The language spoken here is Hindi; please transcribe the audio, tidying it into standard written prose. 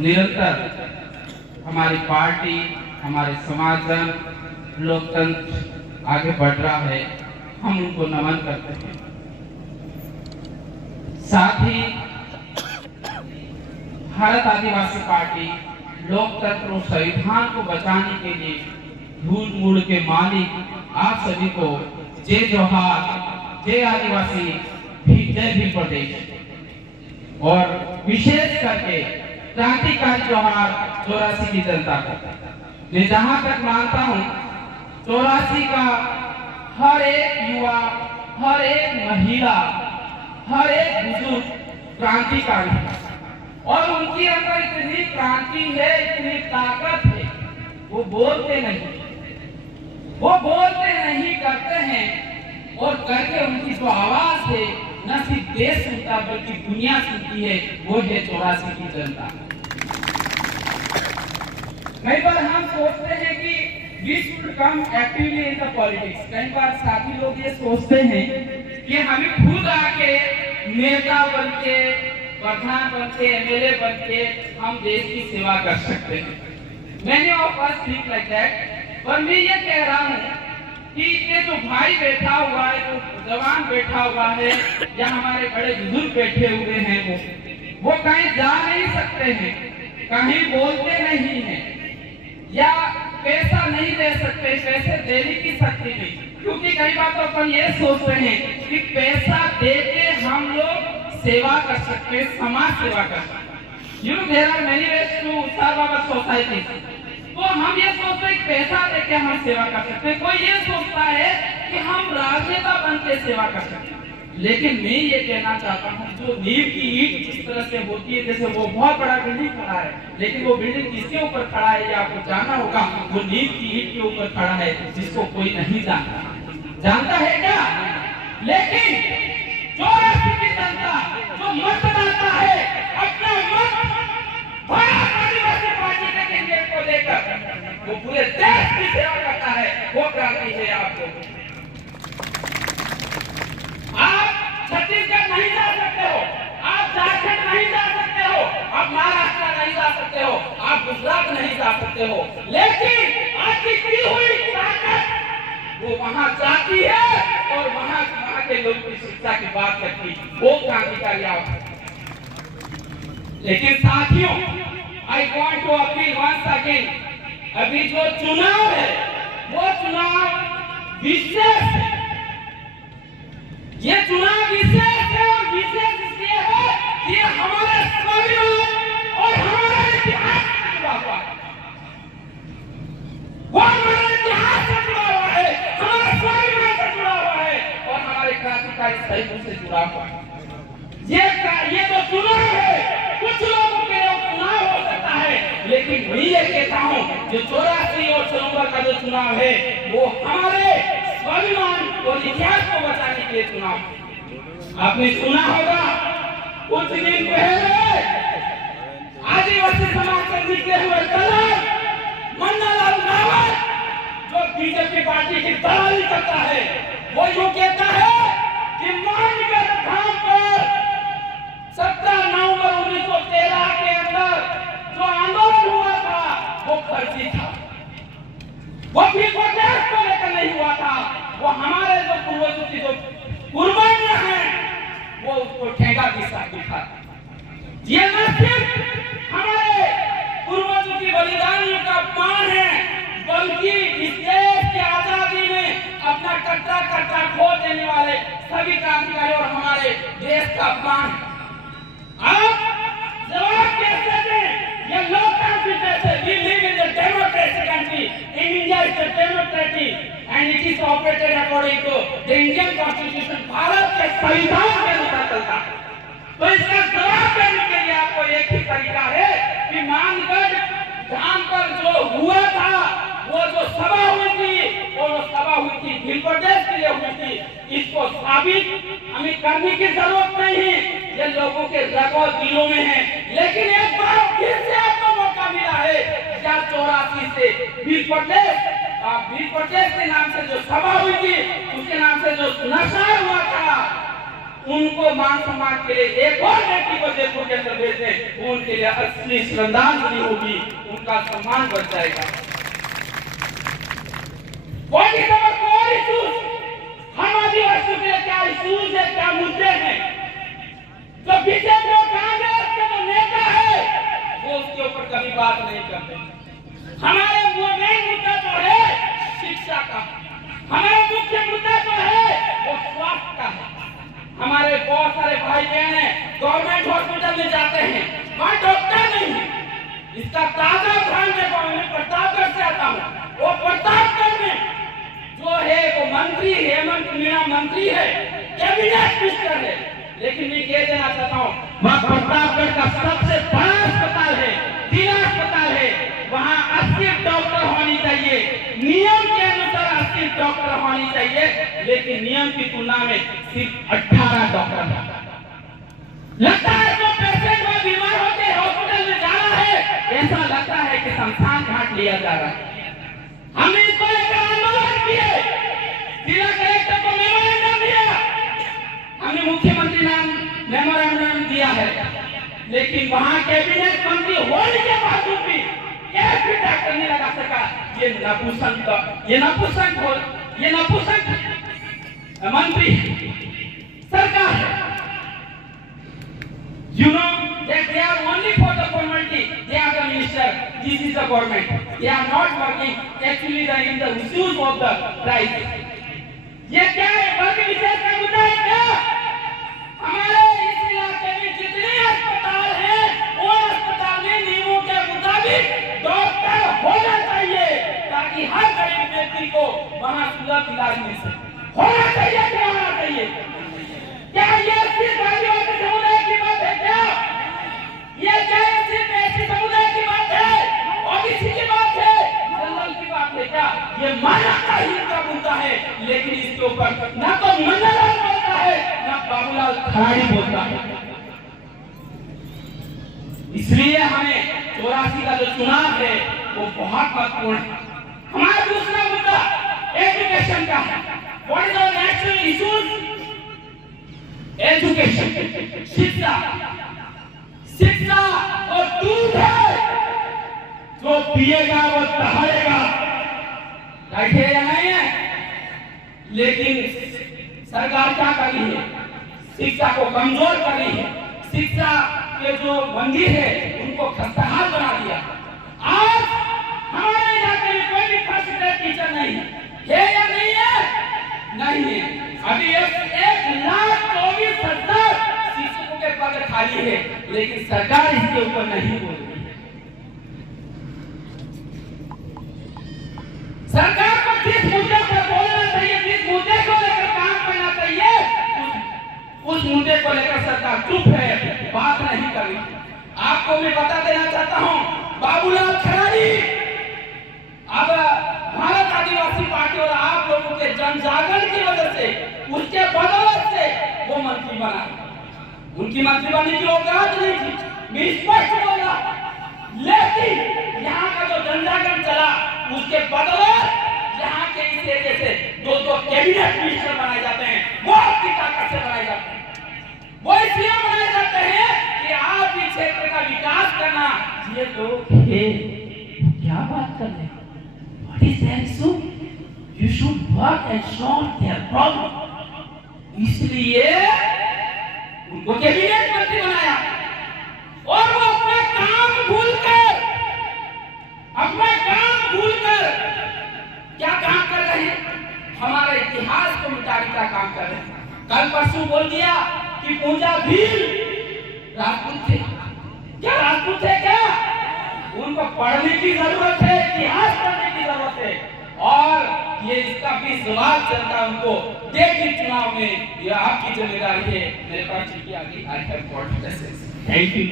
निरंतर हमारी पार्टी, हमारे समाजन, लोकतंत्र आगे बढ़ रहा है, हम उनको नमन करते हैं। साथ ही भारत आदिवासी पार्टी लोकतंत्र और संविधान को बचाने के लिए धूल मूड़ के मालिक आप सभी को जय जोहार, जय आदिवासी, जय भीम प्रदेश। और विशेष करके क्रांतिकारी जोहार 84 की जनता को। मैं जहां तक मानता हूं 84 का हर एक युवा, हर एक महिला, हर एक बुजुर्ग क्रांतिकारी है और उनके अंदर इतनी क्रांति है, इतनी ताकत है, वो बोलते नहीं करते हैं और करके उनकी जो आवाज है न सिर्फ देश सुनता बल्कि दुनिया सुनती है, वो है 84 की जनता। कई बार हम सोचते हैं कि we should come actively in the politics। कई बार साथी लोग ये सोचते हैं कि हमें खुद आके नेता बनके, प्रधान बनके, एमएलए बनके हम देश की सेवा कर सकते हैं। Many of us think like that। पर मैं ये कह रहा हूँ कि ये जो भाई बैठा हुआ है, जो जवान बैठा हुआ है, या हमारे बड़े बुजुर्ग बैठे हुए हैं, वो कहीं जा नहीं सकते हैं, कहीं बोलते नहीं हैं, या पैसा नहीं दे सकते, पैसे देने की शक्ति नहीं। क्योंकि कई बार तो अपन ये सोचते हैं कि पैसा दे के हम लोग सेवा कर सकते हैं, समाज सेवा कर सकते हैं। You know, there are many ways to serve our society। तो हम ये सोचते हैं कि पैसा देके हम सेवा कर सकते हैं। कोई ये सोचता है कि हम राजनेता बनके सेवा कर सकते हैं। लेकिन मैं ये कहना चाहता हूँ, जो नींव की ईंट जिस तरह से होती है, जैसे वो बहुत बड़ा बिल्डिंग खड़ा है, लेकिन वो बिल्डिंग किसके ऊपर खड़ा है ये आपको जानना होगा। वो नींव की ईंट के ऊपर खड़ा है, जिसको कोई नहीं जानता है क्या? लेकिन 84 की जनता जो मतदाता है, अपना मत भारत आदिवासी पार्टी के कैंडिडेट को देकर वो पूरे देश की सेवा करता है, वो क्रांति है। आपको आप छत्तीसगढ़ नहीं जा सकते हो, आप झारखंड नहीं जा सकते हो, आप महाराष्ट्र नहीं जा सकते हो, आप गुजरात नहीं जा सकते हो, लेकिन आपकी की हुई ताकत वो वहां जाती है और वहां के लोगों की शिक्षा की बात करती, वो क्रांतिकारी आप। लेकिन साथियों, I want to appeal once again, अभी जो चुनाव है वो चुनाव विशेष है। ये चुनाव विशेष है और विशेष इसलिए है कि ये हमारे स्वाभिमान और हमारे इतिहास से जुड़ा हुआ है। वो हमारे इतिहास से जुड़ा हुआ है, हमारे स्वाभिमान से जुड़ा हुआ है और हमारे क्रांतिकारी सैनिकों से जुड़ा हुआ है। ये जो चुनाव है, कुछ लोगों के लिए चुनाव हो सकता है, लेकिन मैं ये कहता हूँ जो 84 और 94 का जो चुनाव है वो हमारे स्वाभिमान और इतिहास को बचाने के लिए चुनाव। आपने सुना होगा कुछ दिन पहले आदिवासी समाज से निकले हुए दलाल मन्नालाल रावत, जो बीजेपी पार्टी की दलाली करता है, वो यूं कहता है कि मानगढ़ धाम पर 17 नवंबर 1913 के अंदर जो आंदोलन हुआ था वो फर्जी था, वो भी देश को लेकर नहीं हुआ था, वो हमारे जो पूर्वजों की जो कुर्बानियां हैं वो उसको ठेका दिखा। ये न सिर्फ हमारे पूर्वजों की बलिदानियों का अपमान है, बल्कि इस देश की आजादी में अपना कट्टा खो देने वाले सभी क्रांतिकारी और हमारे देश का अपमान। आप जवाब कैसे दें? ये लोकतांत्रिक देश है। We live in a democratic country. In India it's a democracy and it is operated according to the Indian Constitution। Bharat के संविधान के अनुसार चलता है। तो इसका जवाब देने के लिए आपको एक ही तरीका है कि मानगढ़ धाम पर जो हुआ था, वो जो सभा हुई थी, वो सभा हुई थी भीम प्रदेश के लिए हुई थी, इसको साबित हमें करने की जरूरत नहीं है, ये लोगों के रगों दिलों में है। लेकिन एक बार फिर से आपको मौका मिला है, 84 से भीम प्रदेश के नाम से जो सभा हुई थी, उसके नाम से जो नशा हुआ था, उनको मान सम्मान के लिए एक और व्यक्ति को जयपुर के अंदर भेज दें, उनके लिए असली श्रद्धांजलि होगी, उनका सम्मान बढ़ जाएगा। हम आदिवासियों के लिए क्या इश्यूज है, क्या मुद्दे हैं, जो बीजेपी और कांग्रेस के जो नेता है वो उसके ऊपर कभी बात नहीं करते। हमारे मेन मुद्दा जो है शिक्षा का, हमारा मुख्य मुद्दा जो है वो स्वास्थ्य का है। हमारे बहुत सारे भाई बहन हैं गवर्नमेंट हॉस्पिटल में जाते हैं, वहाँ डॉक्टर नहीं है। इसका ताजा उदाहरण देखो, मैं प्रतापगढ़ से आता हूँ। वो प्रतापगढ़ में जो है वो मंत्री हेमंत मीणा मंत्री है, कैबिनेट मिनिस्टर है, लेकिन मैं कह देना चाहता हूँ वहाँ प्रतापगढ़ का सबसे बड़ा अस्पताल है, जिला अस्पताल है, वहाँ 80 डॉक्टर होनी चाहिए, नियम के अनुसार 80 डॉक्टर होनी चाहिए, लेकिन नियम की तुलना में सिर्फ 18 डॉक्टर। लगता है जो पेशेंट को बीमार होते हॉस्पिटल में जाना है, ऐसा लगता है कि शमशान घाट लिया जा रहा है। हमने इसको लेकर आंदोलन किए, जिला कलेक्टर को मेमोरेंडम दिया, हमने मुख्यमंत्री नाम मेमोरेंडम दिया है, लेकिन वहां कैबिनेट मंत्री होने के बावजूद भी एक भी डॉक्टर नहीं लगा सका। ये नपुंसक मंत्री सरकार है। You know that they are only for the formality. They are the minister. This is the government. They are not working actually in the issues of the right. ये क्या है? वर्ग विशेष का मुद्दा है क्या? हमारे इस इलाके में जितने अस्पताल हैं, वो अस्पताल में नियमों के मुताबिक डॉक्टर होना चाहिए, ताकि हर गरीब व्यक्ति को वहाँ सुलभ इलाज मिल सके। होना चाहिए, क्या होना चाहिए? क्या ये सिर्फ आदिवासी समुदाय की बात है क्या? ये क्या सिर्फ ऐसी समुदाय की बात है, ओबीसी की बात है, जनरल की बात है क्या? ये मानवताहीन का मुद्दा है, लेकिन इसके ऊपर ना तो मंडलाल बोलता है, ना बाबूलाल खराड़ी बोलता है। इसलिए हमें 84 का जो चुनाव है वो बहुत महत्वपूर्ण है। हमारा दूसरा मुद्दा एजुकेशन का है। What is our national issues? Education, शिक्षा और दूध है, जो पिएगा वो दहाड़ेगा, है या नहीं है? लेकिन सरकार क्या कर रही है? शिक्षा को कमजोर कर रही है, शिक्षा के जो बंदी है उनको खस्ताहाल बना दिया। आज हमारे इलाके में कोई भी फर्स्ट ग्रेड टीचर नहीं है या नहीं है? नहीं है। अभी 1,24,000 शिक्षकों के पद खाली है, लेकिन सरकार इसके ऊपर नहीं बोल रही है। सरकार को जिस मुद्दे पर बोलना चाहिए, जिस मुद्दे को लेकर काम करना चाहिए, उस मुद्दे को लेकर सरकार चुप है, बात नहीं कर रही। आपको मैं बता देना चाहता हूं, बाबूलाल खराड़ी अब भारत आदिवासी पार्टी और आप लोगों के जन जागरण की वजह से, उसके बदौलत से वो मंत्री बना। उनकी मंत्री बनने की औकात नहीं थी, मैं स्पष्ट बोला, लेकिन यहाँ का जो जन जागरण चला उसके बदौलत यहाँ के इस एरिया से 2 कैबिनेट मिनिस्टर बनाए जाते हैं। वो आपकी ताकत से बनाए जाते हैं, वो इसलिए बनाए जाते हैं कि आप इस क्षेत्र का विकास करना। ये लोग क्या बात कर रहे हैं? What is their issue? You should work and solve their problem. इसलिए उनको कैबिनेट मंत्री बनाया और वो अपना काम भूलकर क्या काम कर रहे हैं? हमारे इतिहास को मिटाने का काम कर रहे हैं। कल परसों बोल दिया कि पूजा भील राजपूत थे। क्या राजपूत थे क्या? उनको पढ़ने की जरूरत है, इतिहास पढ़ने की जरूरत है, और ये इसका भी जवाब जनता उनको देगी चुनाव में। यह आपकी जिम्मेदारी है। मेरे पास आगे I have got message. Thank you.